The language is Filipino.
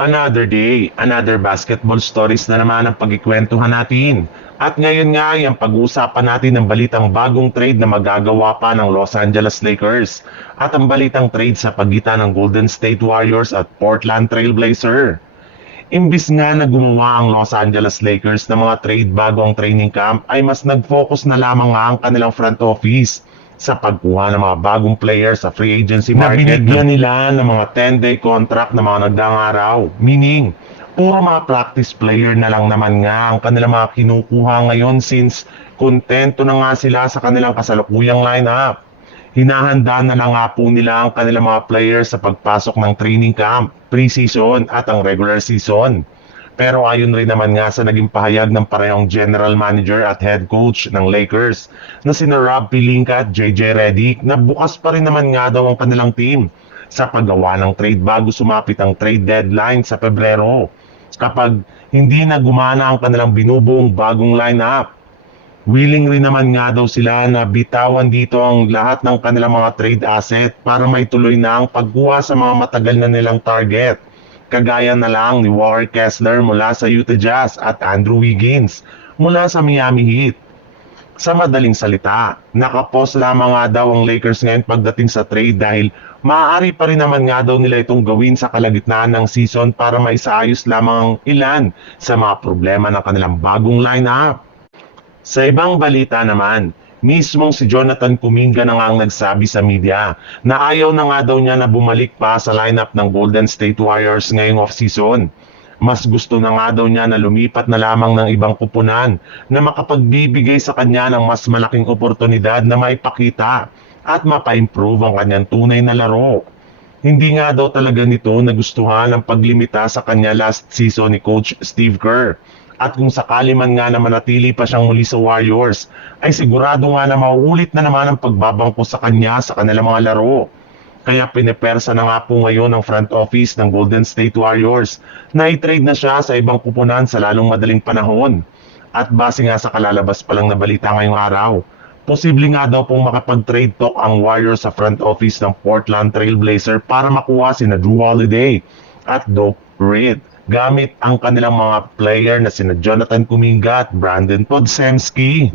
Another day, another basketball stories na naman ang pagkikwentuhan natin. At ngayon nga ay ang pag-uusapan natin ng balitang bagong trade na magagawa pa ng Los Angeles Lakers at ang balitang trade sa pagitan ng Golden State Warriors at Portland Trail Blazer. Imbis nga na gumawa ang Los Angeles Lakers ng mga trade bago ang training camp ay mas nag-focus na lamang nga ang kanilang front office sa pagkuha ng mga bagong players sa free agency market. Na binigyan nila ng mga 10-day contract na mga nagdaang araw. Meaning, puro mga practice player na lang naman nga ang kanilang mga kinukuha ngayon since kontento na nga sila sa kanilang kasalukuyang lineup. Hinahanda na lang nga po nila ang kanilang mga players sa pagpasok ng training camp, pre-season at ang regular season. Pero ayon rin naman nga sa naging pahayag ng parehong general manager at head coach ng Lakers na sina Rob Pelinka at JJ Redick na bukas pa rin naman nga daw ang kanilang team sa paggawa ng trade bago sumapit ang trade deadline sa Pebrero kapag hindi na gumana ang kanilang binubuong bagong lineup. Willing rin naman nga daw sila na bitawan dito ang lahat ng kanilang mga trade asset para maituloy na ang pagkuha sa mga matagal na nilang target. Kagaya na lang ni Walker Kessler mula sa Utah Jazz at Andrew Wiggins mula sa Miami Heat. Sa madaling salita, nakapos lamang nga daw ang Lakers ngayon pagdating sa trade dahil maaari pa rin naman nga daw nila itong gawin sa kalagitnaan ng season para maisaayos lamang ang ilan sa mga problema ng kanilang bagong lineup. Sa ibang balita naman, mismong si Jonathan Kuminga na nga ang nagsabi sa media na ayaw na nga daw niya na bumalik pa sa lineup ng Golden State Warriors ngayong off-season. Mas gusto na nga daw niya na lumipat na lamang ng ibang kupunan na makapagbibigay sa kanya ng mas malaking oportunidad na maipakita at mapa-improve ang kanyang tunay na laro. Hindi nga daw talaga nito nagustuhan ang paglimita sa kanya last season ni Coach Steve Kerr. At kung sakali man nga na manatili pa siyang muli sa Warriors, ay sigurado nga na mauulit na naman ang pagbabangko sa kanya sa kanilang mga laro. Kaya pinepersa na nga po ngayon ang front office ng Golden State Warriors na i-trade na siya sa ibang kupunan sa lalong madaling panahon. At base nga sa kalalabas pa lang na balita ngayong araw, posible nga daw pong makapag-trade talk ang Warriors sa front office ng Portland Trail Blazer para makuha sina Drew Holiday at Doak Reed gamit ang kanilang mga player na sina Jonathan Kuminga at Brandon Podziemski.